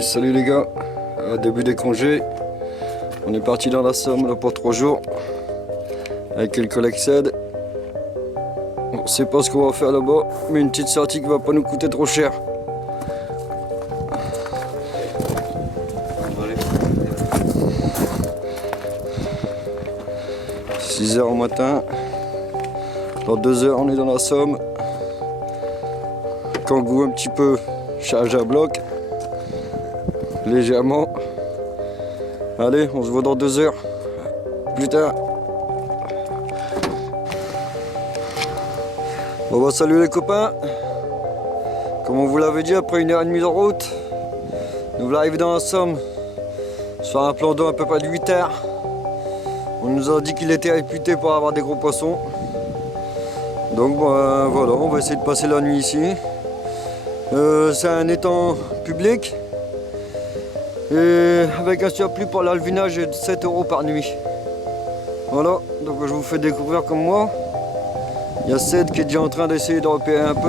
Salut les gars, début des congés, on est parti dans la Somme là, pour 3 jours avec le collègue Ced. On sait pas ce qu'on va faire là-bas, mais une petite sortie qui va pas nous coûter trop cher. « 6 h au matin, dans 2 heures on est dans la Somme. Kangou un petit peu charge à bloc. Légèrement. Allez, on se voit dans 2 heures. Plus tard. Bon bah salut les copains. Comme on vous l'avait dit, après 1h30 de route, nous voilà arrivés dans la Somme sur un plan d'eau à peu près de 8 heures. On nous a dit qu'il était réputé pour avoir des gros poissons. Donc bah, voilà, on va essayer de passer la nuit ici. C'est un étang public. Et avec un surplus pour l'alvinage de 7 € par nuit. Voilà, donc je vous fais découvrir comme moi. Il y a Ced qui est déjà en train d'essayer de repérer un peu.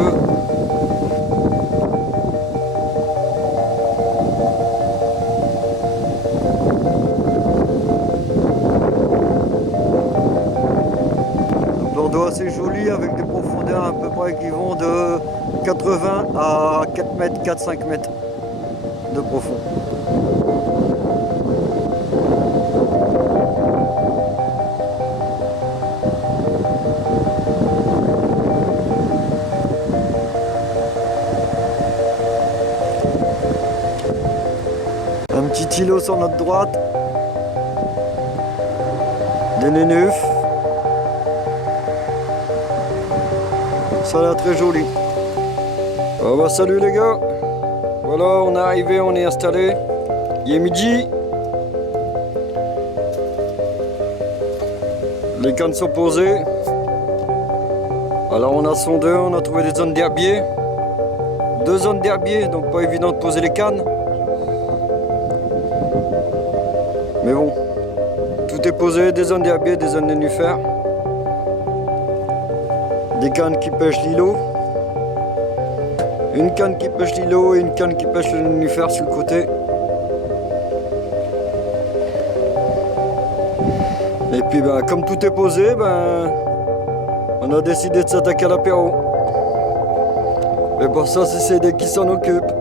Un plan d'eau assez joli avec des profondeurs à peu près qui vont de 80 à 4 mètres, 4-5 mètres de profond. Un petit îlot sur notre droite, des nénufs, ça a l'air très joli. Ah bah salut les gars, voilà on est arrivé, on est installé, il est midi, les cannes sont posées, alors on a sondé, on a trouvé des zones d'herbier, 2 zones d'herbier, donc pas évident de poser les cannes. Mais bon, tout est posé, des zones d'herbier, des zones de nénuphars, des cannes qui pêchent l'îlot, une canne qui pêche l'îlot et une canne qui pêche le nénuphar sur le côté. Et puis ben, comme tout est posé, ben, on a décidé de s'attaquer à l'apéro. Et pour ça, c'est Ced qui s'en occupe.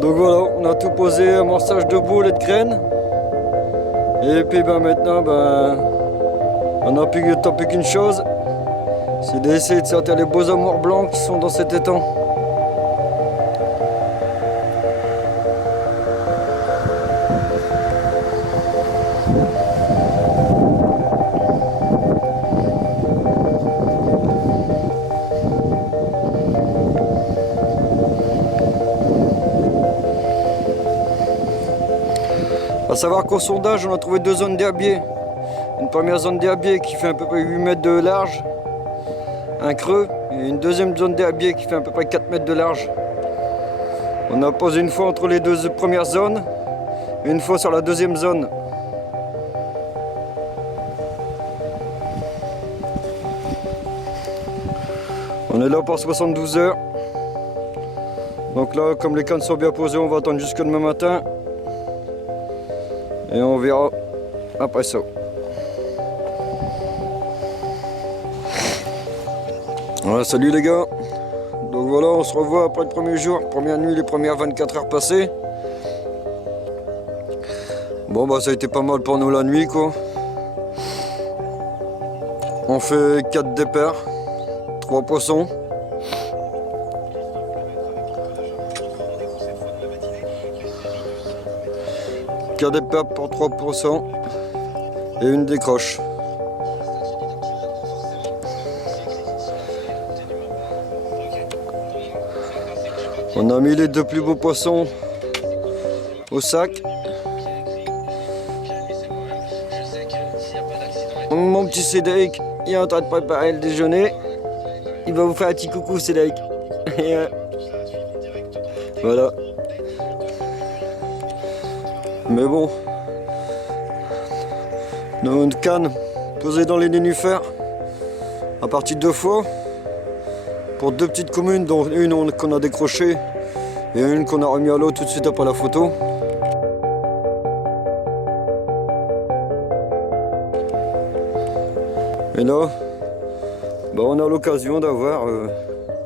Donc voilà, on a tout posé, amorçage de boules et de graines. Et puis ben maintenant, ben, on n'a plus qu'une chose, c'est d'essayer de sortir les beaux amours blancs qui sont dans cet étang. A savoir qu'au sondage, on a trouvé 2 zones d'herbier. Une première zone d'herbier qui fait à peu près 8 mètres de large, un creux, et une deuxième zone d'herbier qui fait à peu près 4 mètres de large. On a posé une fois entre les 2 premières zones, et une fois sur la deuxième zone. On est là pour 72 heures. Donc là, comme les cannes sont bien posées, on va attendre jusque demain matin. Et on verra après ça. Voilà, salut les gars. Donc voilà, on se revoit après le premier jour, première nuit, les premières 24 heures passées. Bon bah ça a été pas mal pour nous la nuit quoi. On fait 4 départs, 3 poissons. Des départs pour 3% et une décroche. On a mis les 2 plus beaux poissons au sac. Mon petit Cédric, il est en train de préparer le déjeuner. Il va vous faire un petit coucou Cédric. Voilà. Mais bon, nos cannes posées dans les nénuphars à partir de 2 fois pour 2 petites communes, dont une qu'on a décrochée et une qu'on a remis à l'eau tout de suite après la photo. Et là, bah on a l'occasion d'avoir,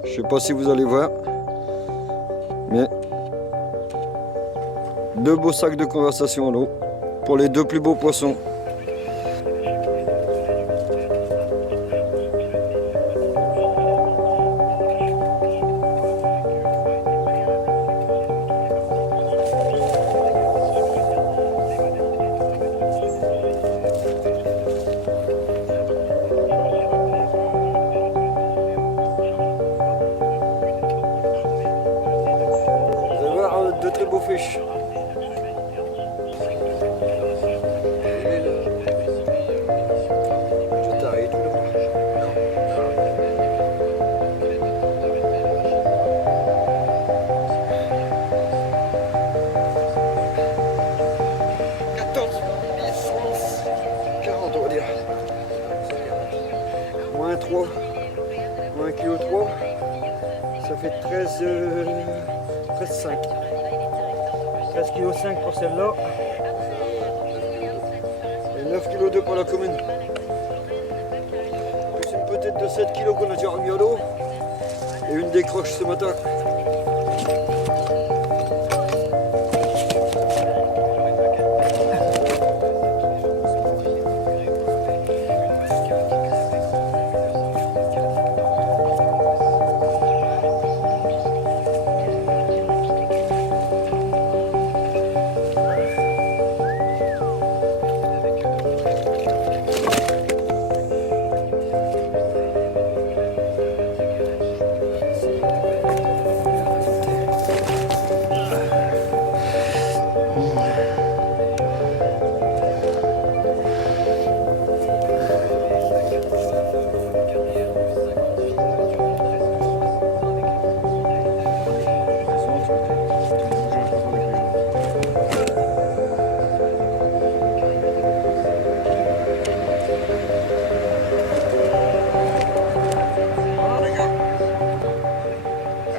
je sais pas si vous allez voir, mais 2 beaux sacs de conversation à l'eau pour les 2 plus beaux poissons. Deux très beaux fiches. Je t'arrête tout là-bas. 14, 40 on va dire. Moins 3, moins 1,3 kg. Ça fait 13,5 kg. 13,5 kg pour celle-là. Et 9,2 kg pour la commune. Plus une petite de 7 kg qu'on a déjà remis à l'eau. Et une décroche ce matin.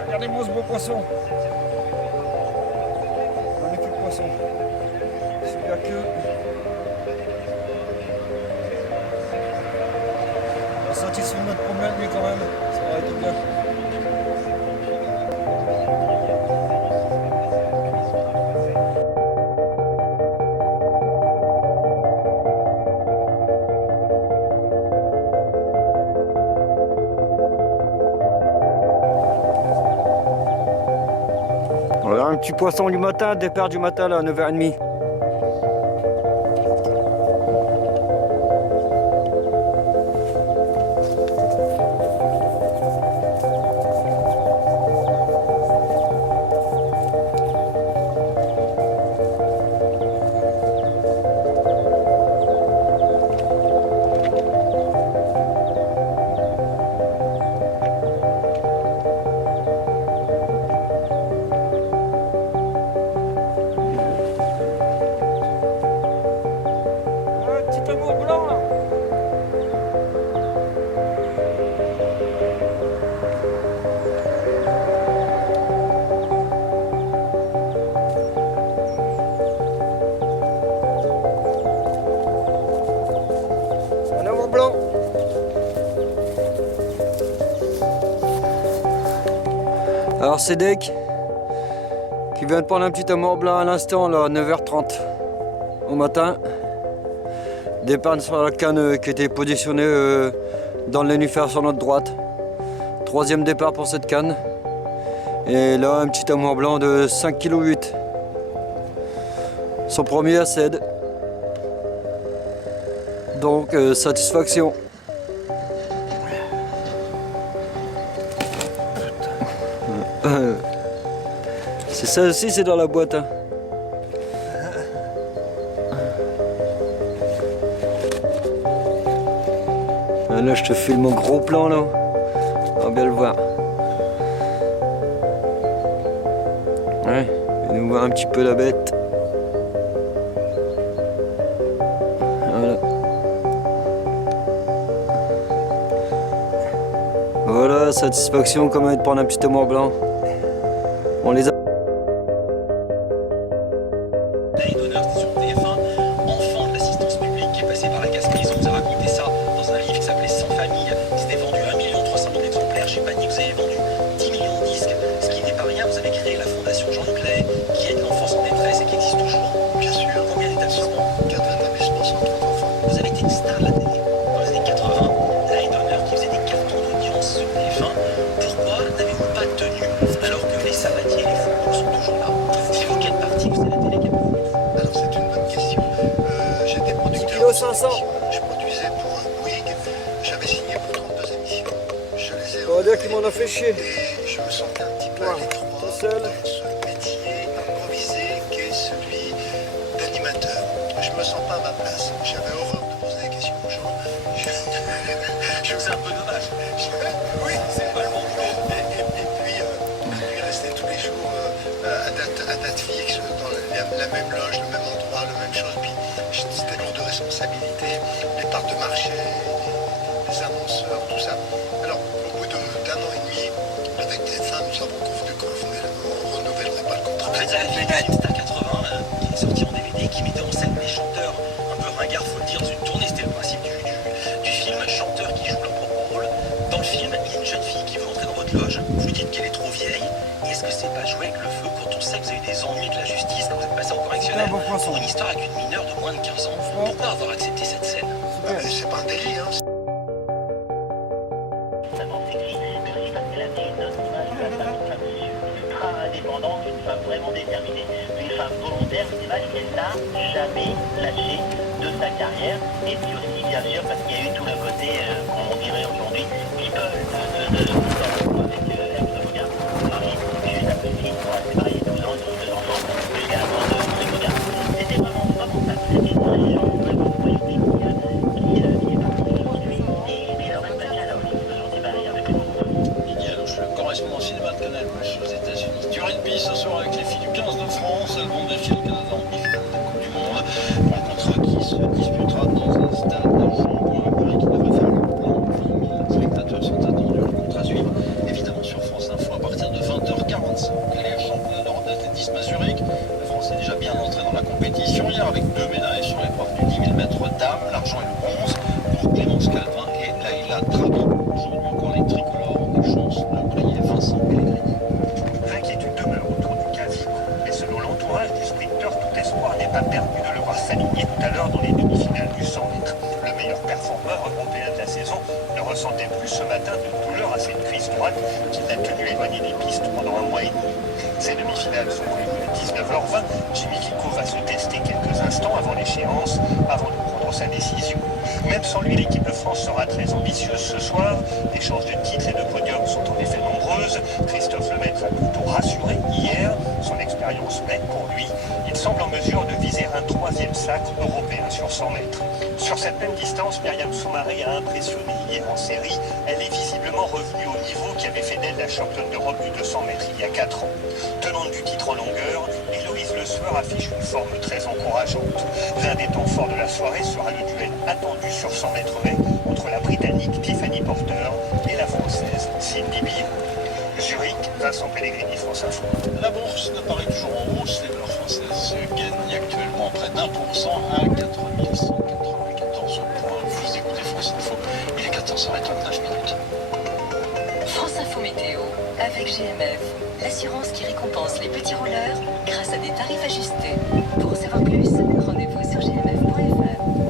Regardez-moi ce beau poisson. Magnifique poisson. Super queue. On est satisfait de notre promenade, mais quand même, ça va être bien. Voilà un petit poisson du matin, départ du matin là, à 9h30. Blanc. Alors c'est Dec qui vient de prendre un petit amour blanc à l'instant là à 9h30 au matin. Départ sur la canne qui était positionnée dans le nénuphar sur notre droite. 3e départ pour cette canne. Et là un petit amour blanc de 5,8 kg. Son premier accède. Donc satisfaction. C'est ça aussi, c'est dans la boîte. Hein. Là je te filme mon gros plan là. On va bien le voir. Ouais, et nous voir un petit peu la bête. Voilà. Voilà, satisfaction comme de prendre un petit amour blanc. On les a. dire qu'il m'en a fait chier. Et je me sentais un petit peu à l'étroit tout seul. dans ce métier improvisé qu'est celui d'animateur. Je me sens pas à ma place. J'avais horreur de poser des questions aux gens. Je trouve ça un peu dommage. Oui, c'est pas le bon boulot. Et puis rester tous les jours à date fixe, dans la même loge, le même endroit, la même chose. Puis c'était lourd de responsabilité, les parts de marché, les annonceurs, tout ça. Alors, au bout d'un an et demi, avec des femmes, nous avons convenu qu'on ne renouvellerait pas le contrat. En fait, c'est un film Star 80 qui est sorti en DVD, qui mettait en scène des chanteurs un peu ringards, faut le dire, dans une tournée. C'était le principe du film, chanteurs qui jouent leur propre rôle. Dans le film, il y a une jeune fille qui veut entrer dans votre loge. Vous lui dites qu'elle est trop vieille. Et est-ce que c'est pas jouer avec le feu quand on sait que vous avez des ennuis de la justice, quand vous êtes passé en correctionnel pour une histoire avec une mineure de moins de 15 ans? Pourquoi avoir accepté cette scène? C'est pas un délit, hein. Indépendante, une femme vraiment déterminée, une femme volontaire, une image qu'elle n'a jamais lâché de sa carrière. Et puis aussi, bien sûr, parce qu'il y a eu tout le côté, comme on dirait aujourd'hui, people avec Hervé Boga, Marie, et juste après le film, on s'est mariés 12 ans, ils ont 2 enfants, jusqu'à la mort de Hervé Boga. C'était vraiment ça, c'était une relation vraiment politique qui est partie aujourd'hui, et le reste de la alors, ils sont pareils avec beaucoup. Je suis le correspondant cinéma de Canal+ aux États-Unis. Sur NBC ce soir avec les filles du 15 de France, elles vont défier le Canada en demi-finale de la Coupe du Monde. Un contrat qui se disputera dans un stade d'Argent à Paris qui devrait faire le plein. 20 000 spectateurs sont attendus. Le contrat suivre évidemment sur France Info à partir de 20h45. Les championnats d'Europe d'athlétisme à Zurich. La France est déjà bien entrée dans la compétition hier avec 2 médailles sur l'épreuve du 10 000 mètres dames. L'argent et le bronze pour Clémence Calvin et Laïla Trabi. Aujourd'hui encore les tricolores ont des chances de briller. Vincent Pellegrini. L'inquiétude demeure autour du quinzième. Mais selon l'entourage du sprinter, tout espoir n'est pas perdu de le voir s'aligner tout à l'heure dans les demi-finales du 100 mètres. Le meilleur performeur européen de la saison ne ressentait plus ce matin de douleur à cette cuisse droite qui l'a tenu éloigné des pistes pendant un mois et demi. Ces demi-finales sont prévues à 19h20. Jimmy Kiko va se tester quelques instants avant l'échéance, avant de prendre sa décision. Même sans lui, l'équipe de France sera très ambitieuse ce soir. Les chances de titre et de podium sont en effet nombreuses. Christophe Lemaitre a plutôt rassuré hier. Son expérience plaide pour lui. Il semble en mesure de viser un 3e sacre européen sur 100 mètres. Sur cette même distance, Myriam Soumaré a impressionné hier en série. Elle est visiblement revenue au niveau qui avait fait d'elle la championne d'Europe du 200 mètres il y a 4 ans. Tenante du titre en longueur, Héloïse Le Sueur affiche une forme très encourageante. L'un des temps forts de la soirée sera le duel attendu sur 100 mètres haies entre la Britannique Tiffany Porter et la Française Cindy Billot. Zurich, Vincent Pellegrini, France Info. La bourse de Paris toujours en hausse. Les valeurs françaises gagnent actuellement près d'1% à 4194 points. Vous écoutez France Info, il est 14h39 minutes. France Info Météo avec GMF, l'assurance qui récompense les petits rouleurs grâce à des tarifs ajustés. Pour en savoir plus, rendez-vous sur gmf.fr.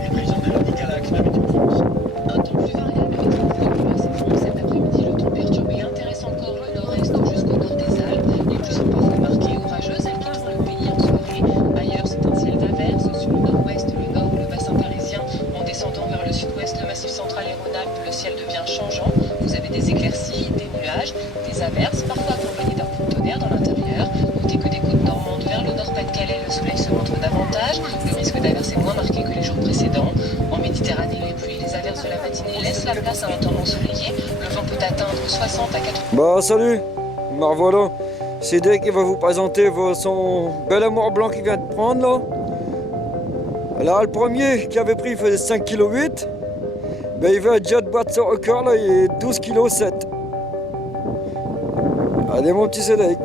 Les prévisions de la Galac, la météo France. Un temps plus variable avec une fluctuation cet après-midi. Le temps perturbé intéresse encore le nord-est jusqu'au nord des Alpes. Les pluies sont parfois marquées orageuses, elles quitteront le pays en soirée. Ailleurs, c'est un ciel d'averse sur le nord-ouest, le nord, le bassin parisien. En descendant vers le sud-ouest, le massif central et Rhône-Alpes, le ciel devient changeant. Vous avez des éclaircies, des nuages, des averses, parfois accompagnées d'un coup de tonnerre dans l'intérieur. Notez que des côtes normandes vers le nord-Pas-de-Calais, le soleil se montre davantage. Le risque d'averse est moins marqué que les jours précédents. En Méditerranée, les pluies et les averses de la matinée laissent la place à un temps ensoleillé. Le vent peut atteindre 60 à 80. Bah salut, me revoilà. C'est Dave qui va vous présenter son bel amour blanc qu'il vient de prendre là. Là le premier qui avait pris il faisait 5,8 kg. Ben il va déjà de battre son record là, il est 12,7 kg. Allez mon petit Cédric.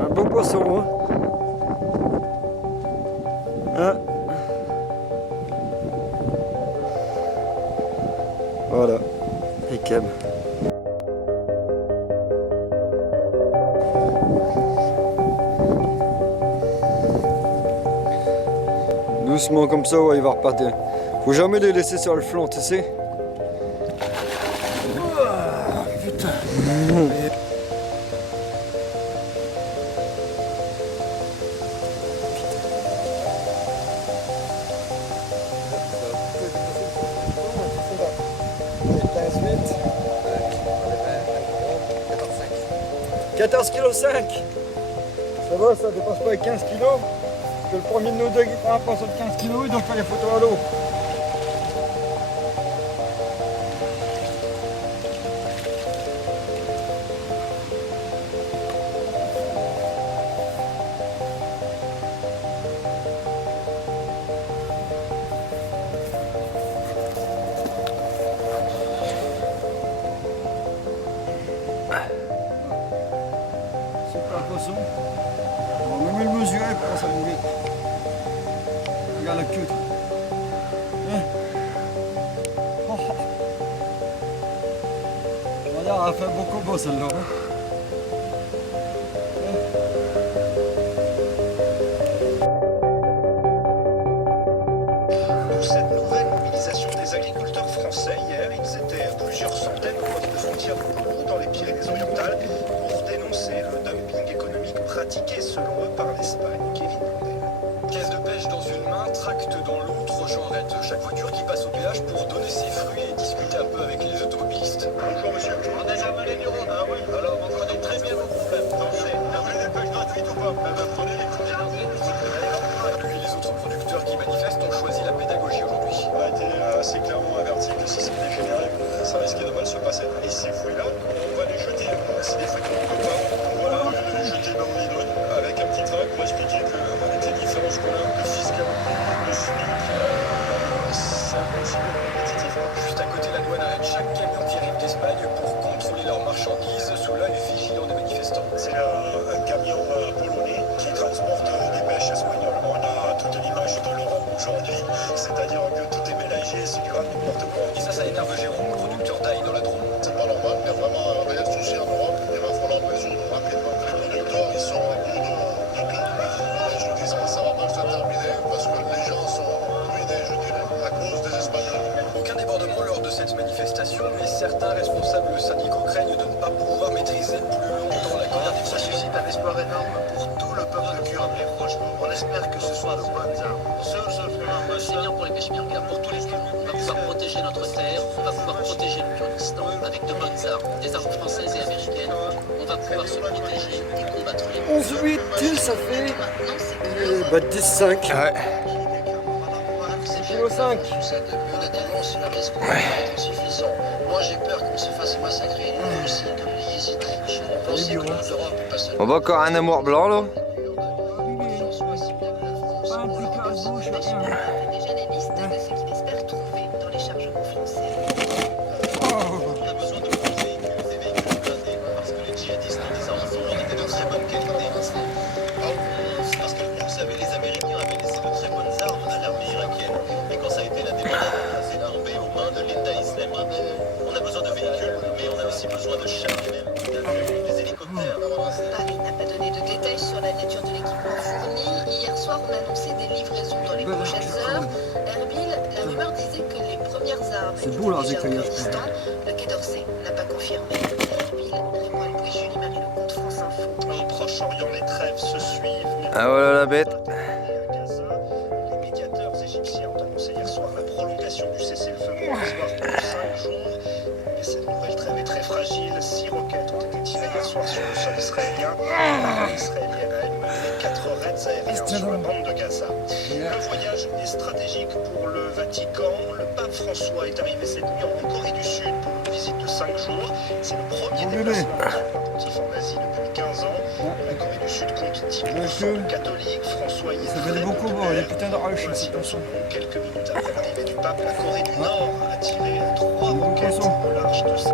Un bon poisson hein. Hein. Voilà, et Kem. Doucement comme ça, ouais, il va repartir. Faut jamais les laisser sur le flanc, tu sais. Putain. Ensuite, 14,5 kg. Ça va, ça dépasse pas les 15 kg. Parce que le premier de nos deux qui prend un pinceau de 15 kg, donc fait les photos à l'eau. Super poisson. On va même le mesurer pour ça nous vite. Regarde la queue. Hein? Oh, oh. Voilà, elle a fait beaucoup beau celle-là. Hein? Pour cette nouvelle mobilisation des agriculteurs français, hier, ils étaient plusieurs centaines au poste de frontière de Kourou, dans les Pyrénées-Orientales, pour dénoncer le dumping économique pratiqué, selon eux, par l'Espagne. Kevin Blondel. Caisse de pêche dans une main, tracte dans l'autre, j'arrête chaque voiture qui passe au péage pour donner ses fruits et discuter un peu avec les automobilistes. Bonjour monsieur. On a déjà mené du rond. Ah oui, alors on connaît très bien vos problèmes. Pensez, vous voulez des pêches gratuites ou pas? Prenez les fruits. Lui et les autres producteurs qui manifestent ont choisi la pédagogie aujourd'hui. On a été assez clairement averti que si c'était généré, ça risquait de mal se passer. Et ces fruits-là, on va les jeter. C'est des fruits qu'on ne peut pas. Voilà, on va les jeter dans le hydrone avec un petit tract pour expliquer que avec les différences qu'on a de fiscalité, de SMIC, c'est impossible compétitif. Juste à côté, la douane arrête chaque camion qui arrive d'Espagne pour contrôler leurs marchandises sous l'œil vigilant des manifestants. C'est un camion polonais qui transporte des pêches espagnoles. On a toute l'image de l'Europe aujourd'hui, c'est-à-dire que tout est mélangé, c'est du grand n'importe quoi. Et ça énerve Jérôme, producteur d'ail dans la Drôme. C'est pas normal, il y a vraiment un réel souci en Europe, il va falloir résoudre rapidement. Les producteurs, ils sont au bout de tout. Je dis ça va mal se terminer parce que les gens sont ruinés, je dirais, à cause des Espagnols. Aucun débordement lors de cette manifestation, mais certains responsables syndicaux craignent de ne pas pouvoir maîtriser plus longtemps la colère des Ça suscite un espoir énorme pour tout le peuple kurde. Franchement, on espère que ce soit de bonnes armes. C'est bien pour les Peshmerga, pour tous les Kurdes. On va pouvoir protéger notre terre, on va pouvoir protéger le Kurdistan avec de bonnes armes, des armes françaises et américaines. On va pouvoir se protéger et combattre les 11,8 kg, ça fait Maintenant, c'est bah, 10,5. Ouais. C'est Kilo 5. Honnêtement, c'est un risque qui va être insuffisant. Moi, j'ai peur qu'on se fasse massacrer, nous aussi, comme les Yézidis. On pense que l'Europe est pas seule. On voit encore un amour blanc là. déjà les listes de ce qu'il espère trouver dans les chargements français. On a besoin de bons véhicules, des véhicules blindés, parce que les djihadistes ont des armes lourdes et de très bonne qualité. Parce que, vous savez, les Américains avaient laissé de très bonnes armes à l'armée irakienne. Et quand ça a été la débandade, c'est tombé aux mains de l'État islamique. On a besoin de véhicules, mais on a aussi besoin de chars, des hélicoptères. Paris n'a pas donné de détails sur la nature de l'équipement fourni. Hier soir, on annonçait des livraisons dans les prochaines heures. Erbil, la rumeur disait que les premières armes C'est étaient beau, là, déjà au j'ai Kurdistan. Le Quai d'Orsay n'a pas confirmé. Erbil, Raymond Albouy, Julie Marie Lecomte, France Info. Au Proche-Orient, les trêves se suivent. Ah voilà la bête. Gaza, les médiateurs égyptiens ont annoncé hier soir la prolongation du cessez-le-feu provisoire pour 5 jours. Mais cette nouvelle trêve est très fragile. 6 roquettes ont été tirées hier soir sur le sol israélien. L'armée israélienne a mené 4 raids aériens sur la bande de Gaza. Le voyage est stratégique pour le Vatican. Le pape François est arrivé cette nuit en Corée du Sud pour une visite de 5 jours. C'est le premier déplacement du pontife en Asie depuis 15 ans. La Corée du Sud compte 10% de catholiques. François y est Ça très fait beaucoup beau, les putains de roches, Voici c'est dans son nom, quelques minutes après l'arrivée du pape, la Corée du Nord a tiré 3 Bon roquettes poisson. au large de sa...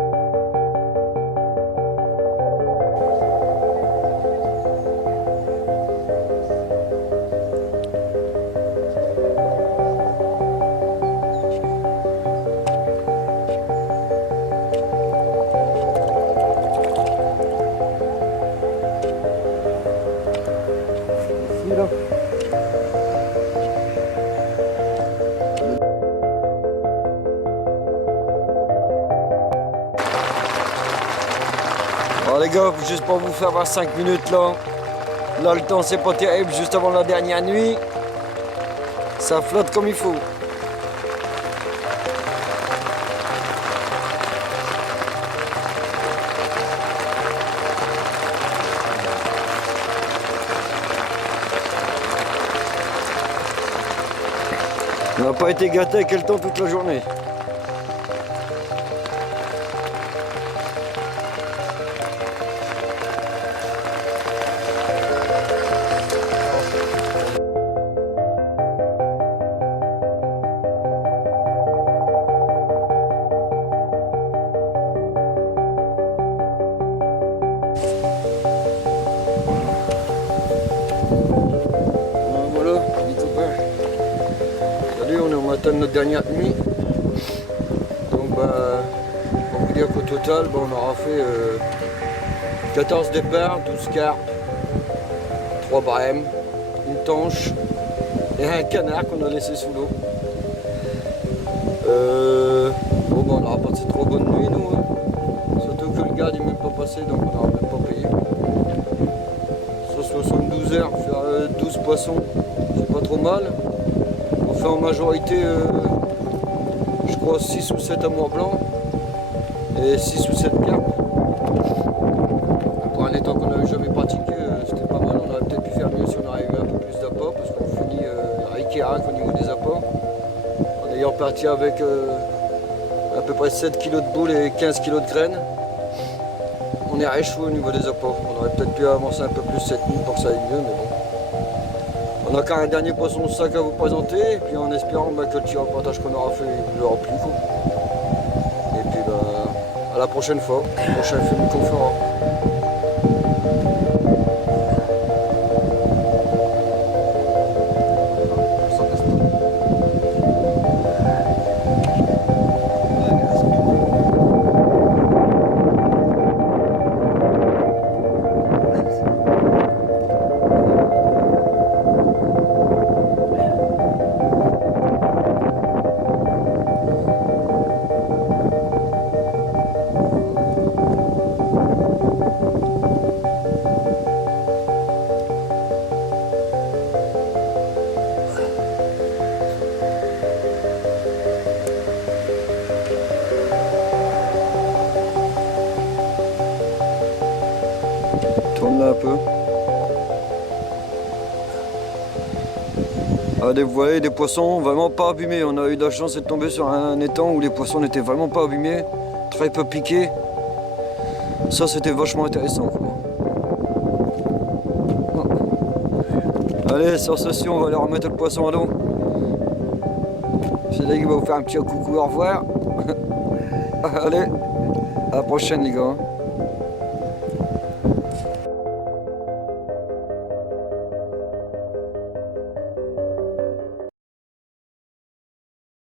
Alors les gars, juste pour vous faire voir 5 minutes là. Là le temps c'est pas terrible, juste avant la dernière nuit. Ça flotte comme il faut. On n'a pas été gâté avec le temps toute la journée. Voilà, les copains. Salut, on est au matin de notre dernière nuit. Donc bah, pour vous dire qu'au total, bah, on aura fait 14 départs, 12 carpes, 3 brèmes, une tanche et un canard qu'on a laissé sous l'eau. Bon bah, on aura passé 3 bonnes nuits nous. Hein. Surtout que le gars n'est même pas passé, donc on n'aura même pas payé. Sur 72 heures, faire 12 poissons, c'est pas trop mal. On fait en majorité, je crois, 6 ou 7 amours blancs et 6 ou 7 carpes. Pour un étang qu'on n'avait jamais pratiqué, c'était pas mal. On aurait peut-être pu faire mieux si on arrivait un peu plus d'appât, parce qu'on finit à Ikea au niveau des appâts. On est d'ailleurs parti avec à peu près 7 kg de boules et 15 kg de graines. On est réchaud au niveau des appâts. On aurait peut-être pu avancer un peu plus cette nuit pour que ça aille mieux, mais bon. On a encore un dernier poisson de sac à vous présenter, et puis en espérant que le petit reportage qu'on aura fait il aura plu. Et puis à la prochaine fois, le prochain film qu'on fera. Tourne là un peu. Ah, des voiliers, des poissons vraiment pas abîmés. On a eu de la chance de tomber sur un étang où les poissons n'étaient vraiment pas abîmés, très peu piqués. Ça, c'était vachement intéressant, quoi. Allez, sur ceci, on va aller remettre le poisson à l'eau. C'est là qu'il va vous faire un petit coucou, au revoir. Allez, à la prochaine, les gars.